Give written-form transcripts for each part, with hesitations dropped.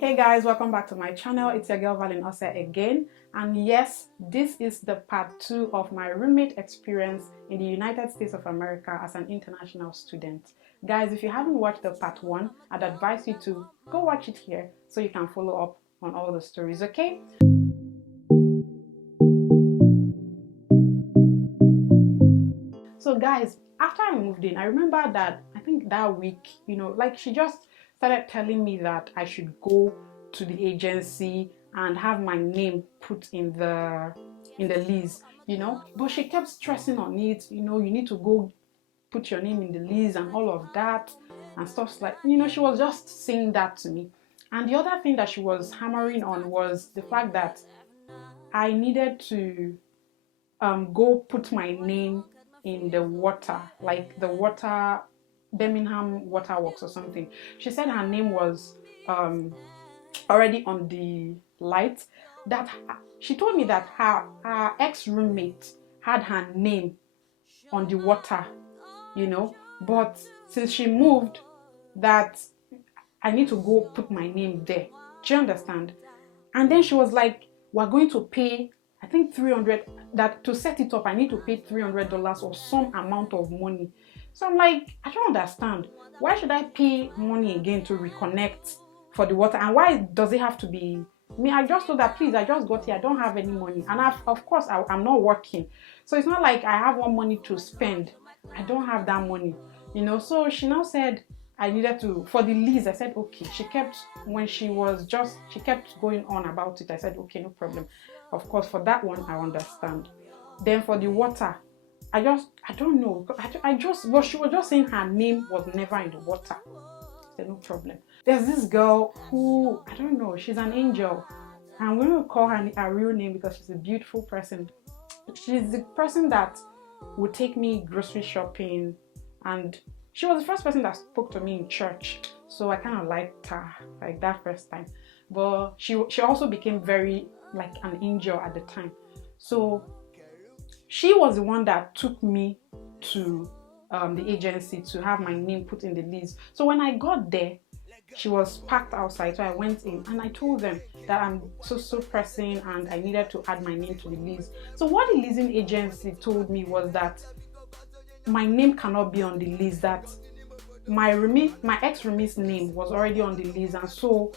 Hey guys, welcome back to my channel. It's your girl Valeen Oseh again, and yes, this is the part 2 of my roommate experience in the United States of America as an international student. Guys, if you haven't watched the part 1, I'd advise you to go watch it here so you can follow up on all the stories, okay? So guys, after I moved in, I remember that I think that week, like she just started telling me that I should go to the agency and have my name put in the lease, but she kept stressing on it, you need to go put your name in the lease and all of that and stuff like, she was just saying that to me. And the other thing that she was hammering on was the fact that I needed to go put my name in the water, like the water, Birmingham Waterworks or something. She said her name was already on the light. That she told me that her ex-roommate had her name on the water, but since she moved, that I need to go put my name there. Do you understand? And then she was like, we're going to pay, I think 300, that to set it up I need to pay $300 or some amount of money. So I'm like, I don't understand. Why should I pay money again to reconnect for the water? And why does it have to be me? I just told her, please, I just got here, I don't have any money, and of course I'm not working, so it's not like I have one money to spend. I don't have that money, So she now said I needed to, for the lease. I said okay. She kept going on about it. I said okay, no problem. Of course, for that one I understand. Then for the water, I don't know. But she was just saying her name was never in the water. I said no problem. There's this girl who, I don't know, she's an angel. I'm going to call her real name because she's a beautiful person. She's the person that would take me grocery shopping, and she was the first person that spoke to me in church. So I kind of liked her like that first time. But she also became very like an angel at the time. So she was the one that took me to the agency to have my name put in the lease. So when I got there, she was parked outside, so I went in and I told them that I'm so pressing and I needed to add my name to the lease. So what the leasing agency told me was that my name cannot be on the lease, that my ex-roommate's name was already on the lease, and so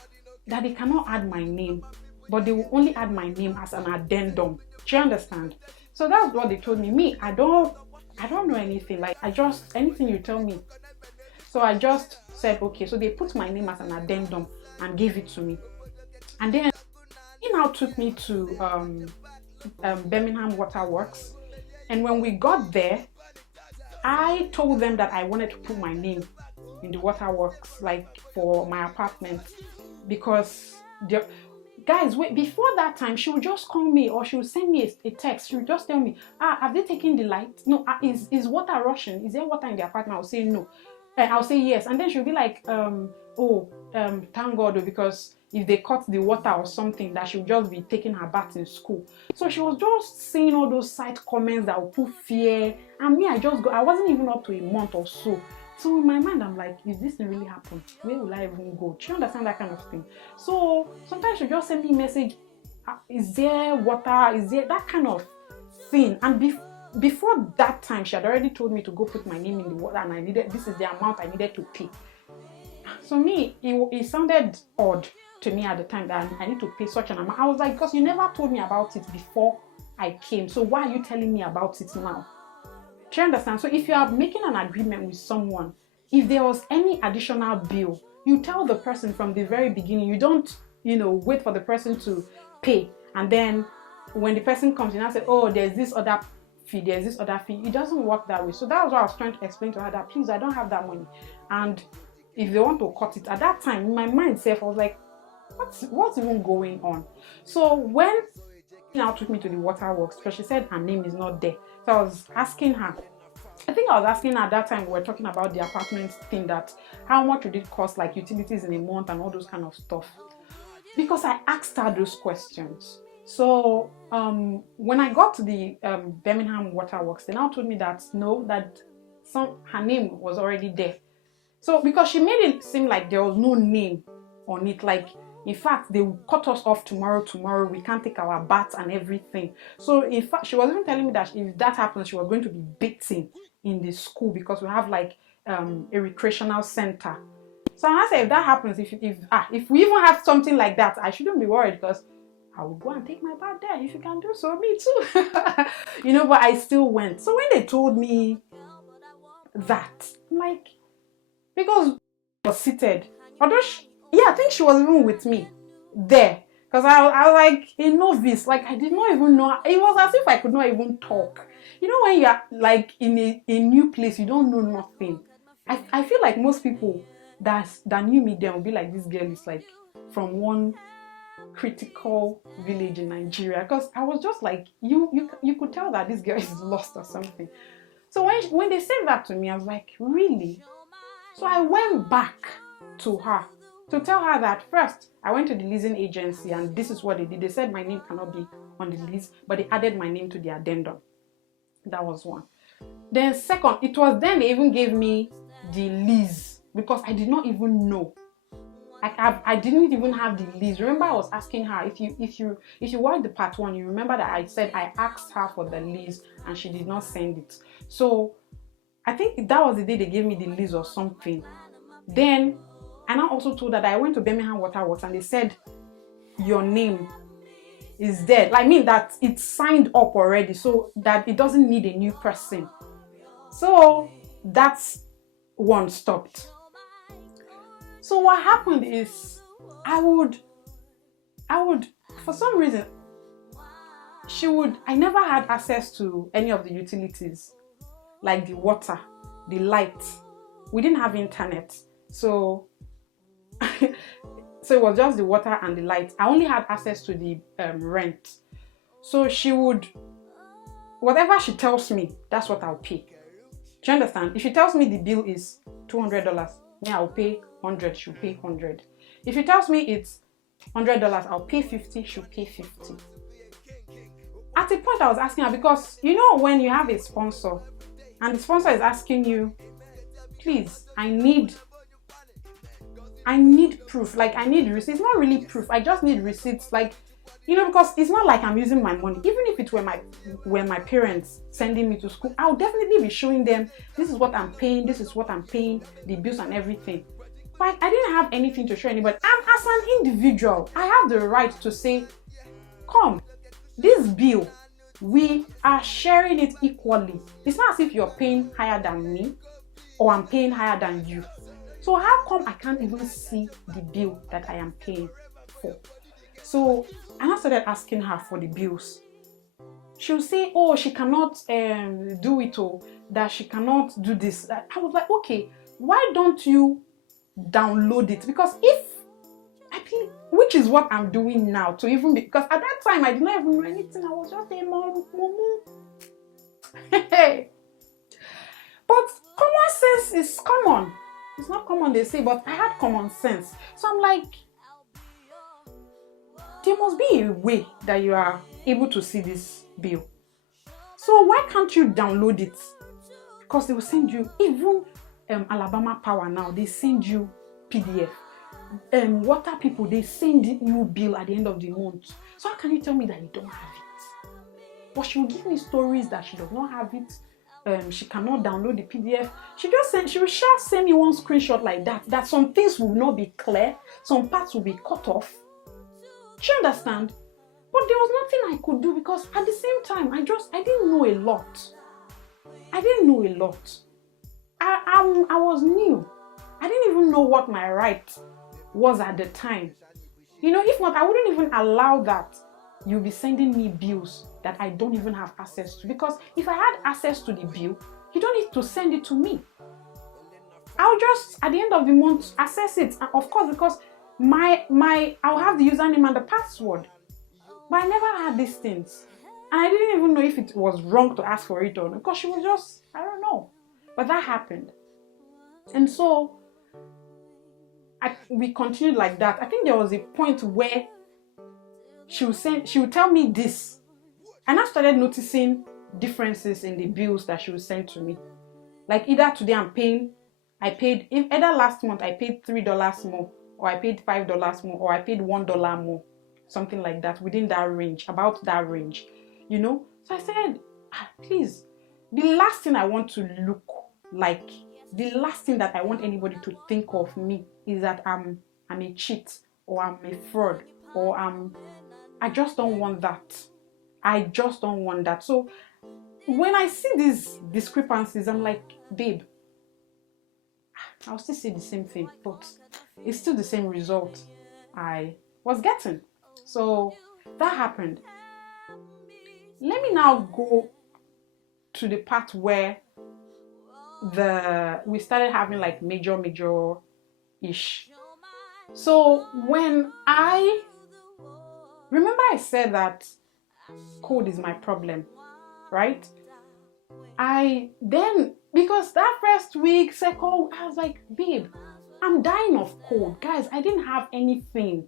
that they cannot add my name, but they will only add my name as an addendum. Do you understand? So that's what they told me. Me, I don't know anything. Like, anything you tell me. So I just said okay. So they put my name as an addendum and gave it to me. And then he now took me to Birmingham Waterworks. And when we got there, I told them that I wanted to put my name in the waterworks, like for my apartment, because guys, wait, before that time, she would just call me or she would send me a text. She would just tell me, have they taken the light? No, is water rushing? Is there water in the apartment? I'll say no. And I'll say yes. And then she'll be like, thank God, because if they cut the water or something, that she'll just be taking her bath in school. So she was just saying all those side comments that would put fear. And me, I wasn't even up to a month or so. So in my mind, I'm like, if this thing really happen, where will I even go? Do you understand that kind of thing? So sometimes she'll just send me a message, is there water? Is there that kind of thing? And before that time, she had already told me to go put my name in the water, and this is the amount I needed to pay. So me, it sounded odd to me at the time that I need to pay such an amount. I was like, because you never told me about it before I came, so why are you telling me about it now? Do you understand? So if you are making an agreement with someone, if there was any additional bill, you tell the person from the very beginning. You don't, wait for the person to pay, and then when the person comes in and say, oh, there's this other fee. It doesn't work that way. So that was what I was trying to explain to her, that please, I don't have that money. And if they want to cut it, at that time, in my mind self, I was like, what's even going on? So when she now took me to the waterworks, because she said her name is not there. So I was asking her, at that time, we were talking about the apartment thing, that how much would it cost, like utilities in a month and all those kind of stuff. Because I asked her those questions. So when I got to the Birmingham Waterworks, they now told me that no, that her name was already there. So because she made it seem like there was no name on it, like In fact, they will cut us off tomorrow. We can't take our baths and everything. So in fact, she was even telling me that if that happens, she was going to be beaten in the school because we have like a recreational center. So I said, if that happens, if we even have something like that, I shouldn't be worried because I will go and take my bath there. If you can do so, me too. But I still went. So when they told me that, I'm like, because I was seated, although I think she was even with me there. Because I was like a novice, like I did not even know. It was as if I could not even talk. When you're like in a new place, you don't know nothing. I feel like most people that knew me then would be like, this girl is like from one critical village in Nigeria, because I was just like, you could tell that this girl is lost or something. So when they said that to me, I was like, really? So I went back to her to tell her that first I went to the leasing agency and this is what they did. They said my name cannot be on the lease, but they added my name to the addendum. That was one. Then second, it was then they even gave me the lease because I did not even know. I didn't even have the lease. Remember, I was asking her if you watch the part 1, you remember that I said I asked her for the lease and she did not send it. So I think that was the day they gave me the lease or something. Then and I also told her that I went to Birmingham Water Works and they said your name is there. I mean that it's signed up already, so that it doesn't need a new person. So that's one stopped. So what happened is I would for some reason I never had access to any of the utilities, like the water, the light. We didn't have internet, so so it was just the water and the light. I only had access to the rent. So whatever she tells me, that's what I'll pay. Do you understand? If she tells me the bill is $200, I'll pay 100, she'll pay 100. If she tells me it's $100, I'll pay 50, she'll pay 50. At a point I was asking her, because when you have a sponsor and the sponsor is asking you, please, I need proof, like I need receipts. It's not really proof, I just need receipts, like because it's not like I'm using my money. Even if it were my parents sending me to school, I'll definitely be showing them this is what I'm paying, the bills and everything. But I didn't have anything to show anybody. And as an individual, I have the right to say, come, this bill, we are sharing it equally. It's not as if you're paying higher than me or I'm paying higher than you. So how come I can't even see the bill that I am paying for? So I started asking her for the bills. She'll say, oh, she cannot do it, or that she cannot do this. I was like, okay, why don't you download it? Because which is what I'm doing now, because at that time I did not even know anything. I was just a mom. But common sense is common. It's not common, they say, but I had common sense. So I'm like, there must be a way that you are able to see this bill. So why can't you download it? Because they will send you, even Alabama Power now, they send you PDF. Water people, they send you bill at the end of the month. So how can you tell me that you don't have it? But she will give me stories that she does not have it. She cannot download the PDF. She will just send me one screenshot like that some things will not be clear, some parts will be cut off. Do you understand? But there was nothing I could do, because at the same time, I didn't know a lot. I was new. I didn't even know what my right was at the time. If not, I wouldn't even allow that you'll be sending me bills that I don't even have access to. Because if I had access to the bill, you don't need to send it to me. I'll just, at the end of the month, access it. And of course, because I'll have the username and the password. But I never had these things. And I didn't even know if it was wrong to ask for it or not, because she was just, I don't know. But that happened. And so we continued like that. I think there was a point where she would tell me this. And I started noticing differences in the bills that she would send to me. Like either today either last month I paid $3 more or I paid $5 more, or I paid $1 more, something like that, within that range, about that range, you know. So I said, please, the last thing I want to look like, the last thing that I want anybody to think of me is that I'm a cheat, or I'm a fraud, or I just don't want that. I just don't want that. So when I see these discrepancies, I'm like, babe, I'll still say the same thing, but it's still the same result I was getting. So that happened. Let me now go to the part where we started having like major ish. So when I remember, I said that cold is my problem, right? Because that first week, second, I was like, babe, I'm dying of cold. Guys, I didn't have anything.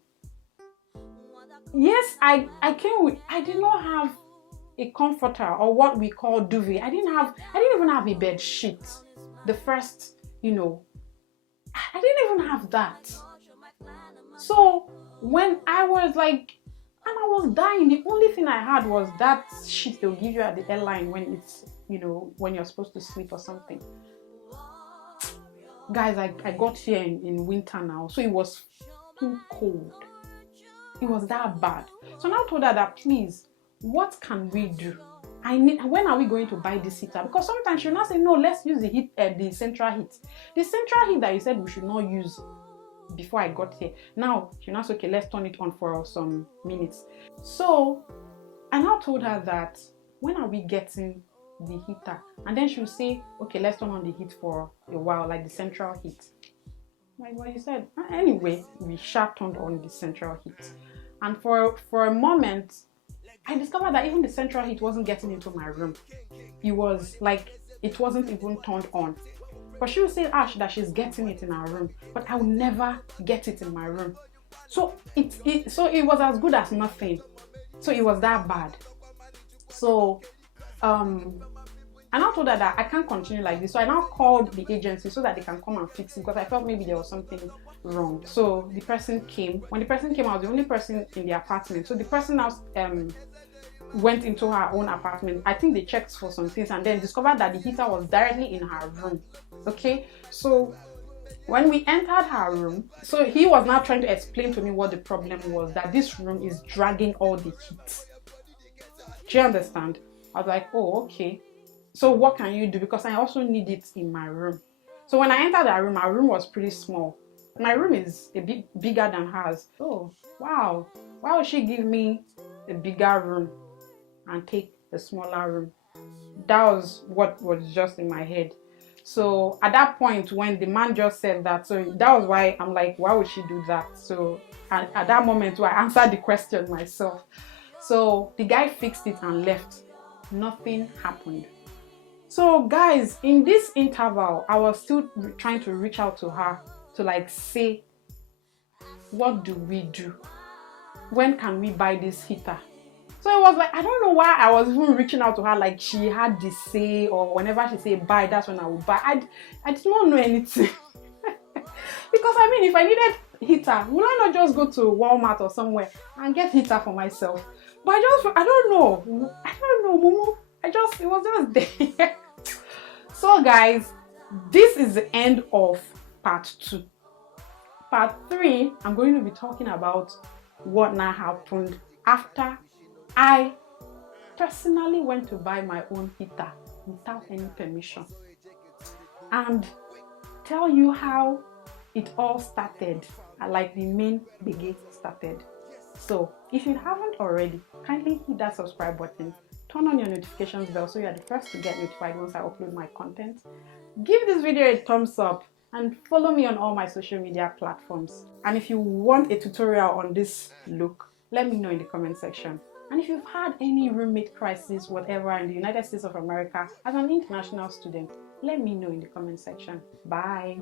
Yes, I did not have a comforter, or what we call duvet. I didn't even have a bed sheet. The first, I didn't even have that. So when I was like, and I was dying, the only thing I had was that sheet they'll give you at the airline when it's, when you're supposed to sleep or something. Guys, I got here in winter now, so it was too cold. It was that bad. So now I told her that, please, what can we do? When are we going to buy this heater? Because sometimes she'll not say, no, let's use the central heat. The central heat that you said we should not use before I got here. Now she'll not say, okay, let's turn it on for some minutes. So I now told her that, when are we getting the heater? And then she'll say, okay, let's turn on the heat for a while, like the central heat. Like what you said. Anyway, we turned on the central heat. And for a moment, I discovered that even the central heat wasn't getting into my room. It was like, it wasn't even turned on. But she would say, Ash, that she's getting it in her room, but I will never get it in my room. So it was as good as nothing. So it was that bad. So I now told her that I can't continue like this. So I now called the agency so that they can come and fix it, because I felt maybe there was something wrong. So the person came. When the person came, I was the only person in the apartment. So the person now went into her own apartment. I think they checked for some things and then discovered that the heater was directly in her room. Okay, so when we entered her room, so he was now trying to explain to me what the problem was, that this room is dragging all the heat. Do you understand? I was like, oh, okay. So what can you do? Because I also need it in my room. So when I entered her room was pretty small. My room is a bit bigger than hers. Oh, wow. Why would she give me a bigger room and take a smaller room? That was what was just in my head. So at that point, when the man just said that, so that was why I'm like, why would she do that? So at that moment, I answered the question myself. So the guy fixed it and left. Nothing happened. So guys, in this interval, I was still trying to reach out to her to like say, what do we do? When can we buy this heater? So it was like, I don't know why I was even reaching out to her, like she had the say, or whenever she say buy, that's when I would buy. I did not know anything. Because I mean, if I needed heater, would I not just go to Walmart or somewhere and get heater for myself? But I don't know, Momo. It was just there. So guys, this is the end of part 2. Part 3, I'm going to be talking about what now happened after I personally went to buy my own heater without any permission, and tell you how it all started, like the main brigade started. So if you haven't already, kindly hit that subscribe button, turn on your notifications bell so you are the first to get notified once I upload my content. Give this video a thumbs up and follow me on all my social media platforms. And if you want a tutorial on this look, let me know in the comment section. And if you've had any roommate crisis, whatever, in the United States of America as an international student, let me know in the comment section. Bye.